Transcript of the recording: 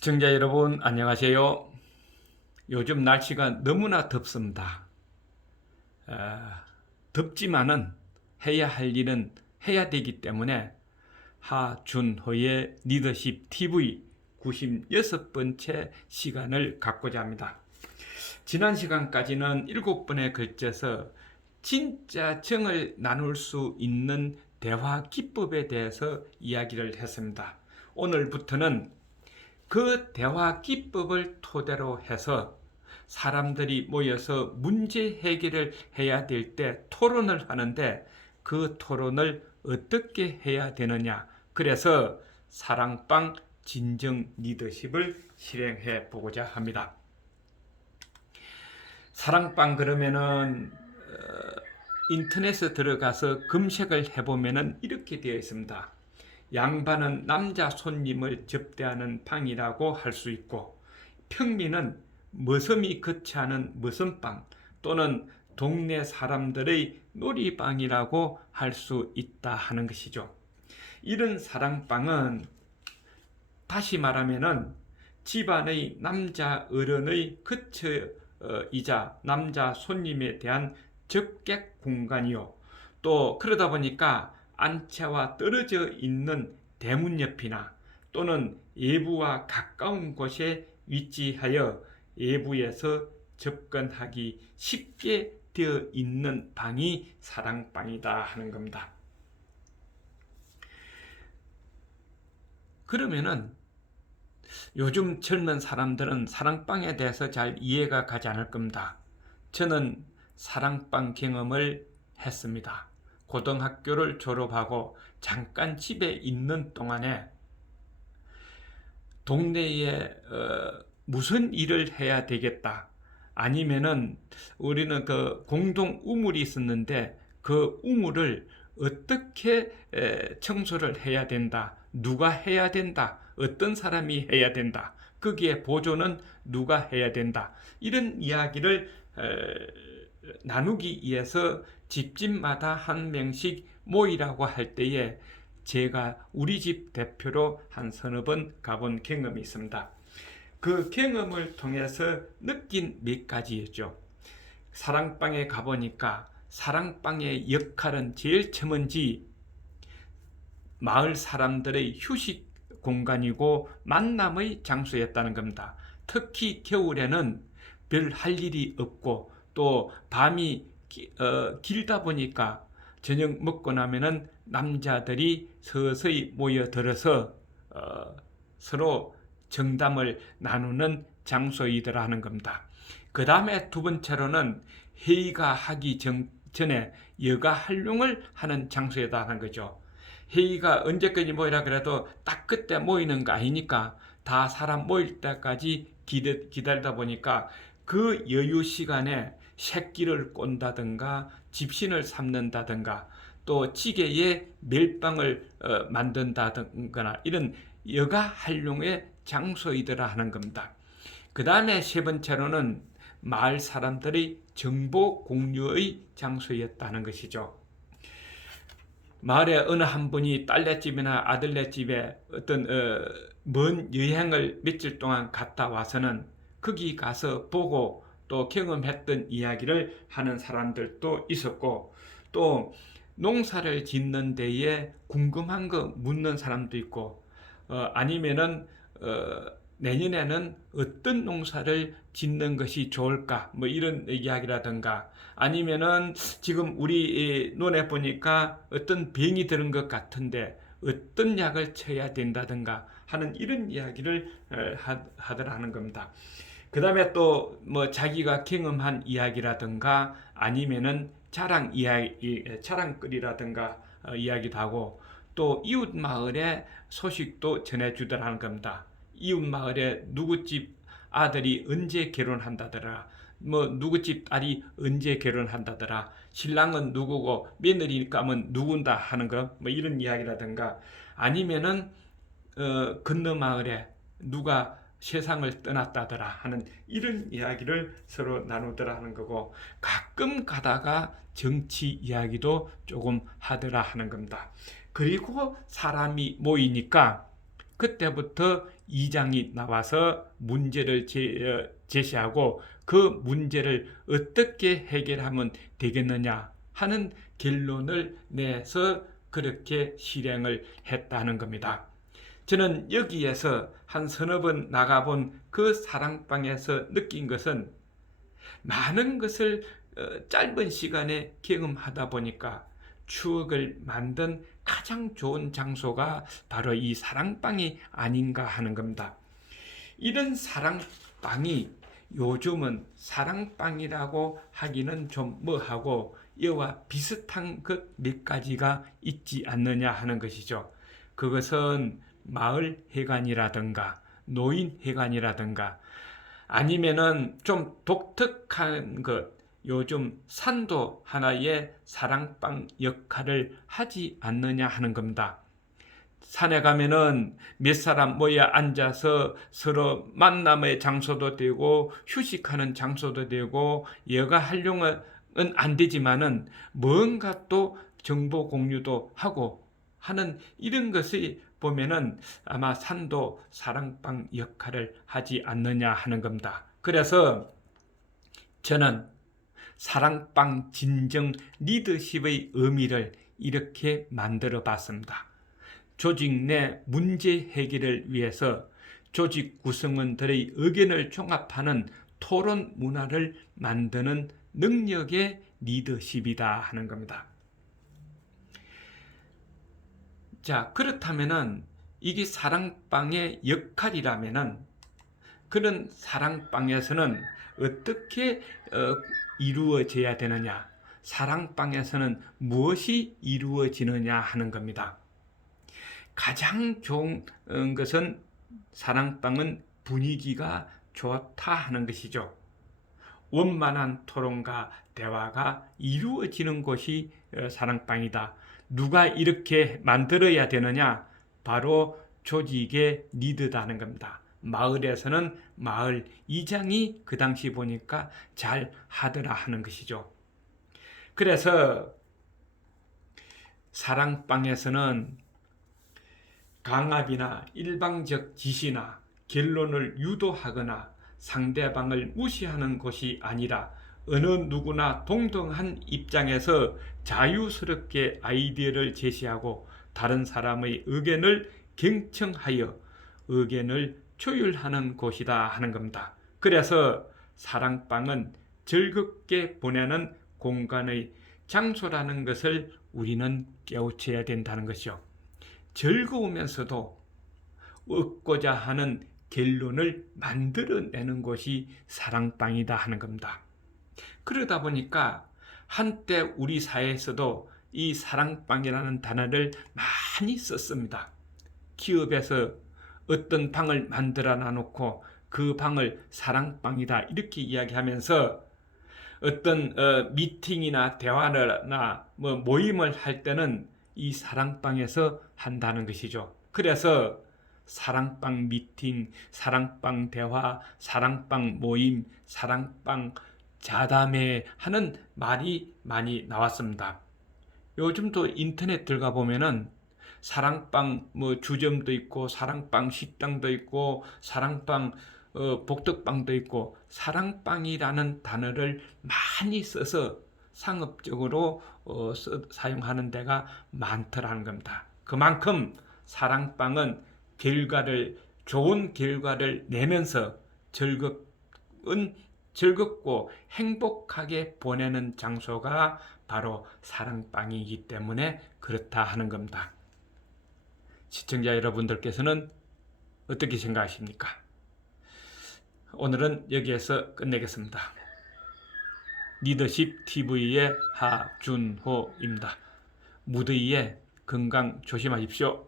시청자 여러분 안녕하세요. 요즘 날씨가 너무나 덥습니다. 덥지만은 해야 할 일은 해야 되기 때문에 하준호의 리더십 TV 96번째 시간을 갖고자 합니다. 지난 시간까지는 7번에 걸쳐서 진짜 정을 나눌 수 있는 대화 기법에 대해서 이야기를 했습니다. 오늘부터는 그 대화 기법을 토대로 해서 사람들이 모여서 문제 해결을 해야 될 때 토론을 하는데 그 토론을 어떻게 해야 되느냐. 그래서 사랑방 진정 리더십을 실행해 보고자 합니다. 사랑방 그러면은 인터넷에 들어가서 검색을 해보면은 이렇게 되어 있습니다. 양반은 남자 손님을 접대하는 방이라고 할 수 있고, 평미는 머슴이 거치하는 머슴방 또는 동네 사람들의 놀이방이라고 할 수 있다 하는 것이죠. 이런 사랑방은 다시 말하면은 집안의 남자 어른의 거처이자 남자 손님에 대한 접객 공간이요. 또 그러다 보니까 안채와 떨어져 있는 대문 옆이나 또는 예부와 가까운 곳에 위치하여 예부에서 접근하기 쉽게 되어 있는 방이 사랑방이다 하는 겁니다. 그러면은 요즘 젊은 사람들은 사랑방에 대해서 잘 이해가 가지 않을 겁니다. 저는 사랑방 경험을 했습니다. 고등학교를 졸업하고 잠깐 집에 있는 동안에 동네에 무슨 일을 해야 되겠다. 아니면은 우리는 그 공동 우물이 있었는데 그 우물을 어떻게 청소를 해야 된다. 누가 해야 된다. 어떤 사람이 해야 된다. 거기에 보조는 누가 해야 된다. 이런 이야기를 나누기 위해서 집집마다 한 명씩 모이라고 할 때에 제가 우리 집 대표로 한 서너 번 가본 경험이 있습니다. 그 경험을 통해서 느낀 몇 가지였죠. 사랑방에 가보니까 사랑방의 역할은 제일 처음인지 마을 사람들의 휴식 공간이고 만남의 장소였다는 겁니다. 특히 겨울에는 별 할 일이 없고 또 밤이 길다 보니까 저녁 먹고 나면은 남자들이 서서히 모여들어서 서로 정담을 나누는 장소이더라 하는 겁니다. 그 다음에 두 번째로는 회의가 하기 전에 여가 활용을 하는 장소이다 하는 거죠. 회의가 언제까지 모이라 그래도 딱 그때 모이는 거 아니니까 다 사람 모일 때까지 기다리다 보니까 그 여유 시간에 새끼를 꼰다든가 집신을 삶는다든가 또 찌개에 멜빵을 만든다든가 이런 여가 활용의 장소이더라 하는 겁니다. 그 다음에 세 번째로는 마을 사람들의 정보 공유의 장소였다는 것이죠. 마을에 어느 한 분이 딸네 집이나 아들네 집에 어떤 먼 여행을 며칠 동안 갔다 와서는 거기 가서 보고 또 경험했던 이야기를 하는 사람들도 있었고, 또 농사를 짓는 데에 궁금한 거 묻는 사람도 있고, 아니면은 내년에는 어떤 농사를 짓는 것이 좋을까 뭐 이런 이야기라든가, 아니면은 지금 우리 눈에 보니까 어떤 병이 드는 것 같은데 어떤 약을 쳐야 된다든가 하는 이런 이야기를 하더라 하는 겁니다. 그 다음에 또 뭐 자기가 경험한 이야기라든가 아니면은 자랑거리라든가 이야기도 하고, 또 이웃 마을의 소식도 전해주더라는 겁니다. 이웃 마을에 누구 집 아들이 언제 결혼한다더라, 뭐 누구 집 딸이 언제 결혼한다더라, 신랑은 누구고 며느리감은 누군다 하는 거, 뭐 이런 이야기라든가, 아니면은 건너 마을에 누가 세상을 떠났다더라 하는 이런 이야기를 서로 나누더라 하는 거고, 가끔 가다가 정치 이야기도 조금 하더라 하는 겁니다. 그리고 사람이 모이니까 그때부터 이장이 나와서 문제를 제시하고 그 문제를 어떻게 해결하면 되겠느냐 하는 결론을 내서 그렇게 실행을 했다는 겁니다. 저는 여기에서 한 서너 번 나가본 그 사랑방에서 느낀 것은 많은 것을 짧은 시간에 경험하다 보니까 추억을 만든 가장 좋은 장소가 바로 이 사랑방이 아닌가 하는 겁니다. 이런 사랑방이 요즘은 사랑방이라고 하기는 좀 뭐하고 이와 비슷한 것 몇 가지가 있지 않느냐 하는 것이죠. 그것은 마을회관이라든가 노인회관이라든가 아니면은 좀 독특한 것, 요즘 산도 하나의 사랑방 역할을 하지 않느냐 하는 겁니다. 산에 가면은 몇 사람 모여 앉아서 서로 만남의 장소도 되고 휴식하는 장소도 되고 여가 활용은 안 되지만은 뭔가 또 정보 공유도 하고 하는 이런 것이 보면은 아마 산도 사랑방 역할을 하지 않느냐 하는 겁니다. 그래서 저는 사랑방 진정 리더십의 의미를 이렇게 만들어 봤습니다. 조직 내 문제 해결을 위해서 조직 구성원들의 의견을 종합하는 토론 문화를 만드는 능력의 리더십이다 하는 겁니다. 자, 그렇다면은 이게 사랑방의 역할이라면은 그런 사랑방에서는 어떻게 이루어져야 되느냐? 사랑방에서는 무엇이 이루어지느냐 하는 겁니다. 가장 좋은 것은 사랑방은 분위기가 좋다 하는 것이죠. 원만한 토론과 대화가 이루어지는 곳이 사랑방이다. 누가 이렇게 만들어야 되느냐? 바로 조직의 리더다는 겁니다. 마을에서는 마을 이장이 그 당시 보니까 잘 하더라 하는 것이죠. 그래서 사랑방에서는 강압이나 일방적 지시나 결론을 유도하거나 상대방을 무시하는 것이 아니라 어느 누구나 동등한 입장에서 자유스럽게 아이디어를 제시하고 다른 사람의 의견을 경청하여 의견을 조율하는 곳이다 하는 겁니다. 그래서 사랑방은 즐겁게 보내는 공간의 장소라는 것을 우리는 깨우쳐야 된다는 것이죠. 즐거우면서도 얻고자 하는 결론을 만들어내는 곳이 사랑방이다 하는 겁니다. 그러다 보니까 한때 우리 사회에서도 이 사랑방이라는 단어를 많이 썼습니다. 기업에서 어떤 방을 만들어 놔놓고 그 방을 사랑방이다 이렇게 이야기하면서 어떤 미팅이나 대화나 모임을 할 때는 이 사랑방에서 한다는 것이죠. 그래서 사랑방 미팅, 사랑방 대화, 사랑방 모임, 사랑방 자담회 하는 말이 많이 나왔습니다. 요즘도 인터넷 들어가 보면은 사랑방 주점도 있고 사랑방 식당도 있고 사랑방 복덕방도 있고 사랑방이라는 단어를 많이 써서 상업적으로 사용하는 데가 많더라는 겁니다. 그만큼 사랑방은 좋은 결과를 내면서 즐겁고 행복하게 보내는 장소가 바로 사랑방이기 때문에 그렇다 하는 겁니다. 시청자 여러분들께서는 어떻게 생각하십니까? 오늘은 여기에서 끝내겠습니다. 리더십 TV의 하준호입니다. 무더위에 건강 조심하십시오.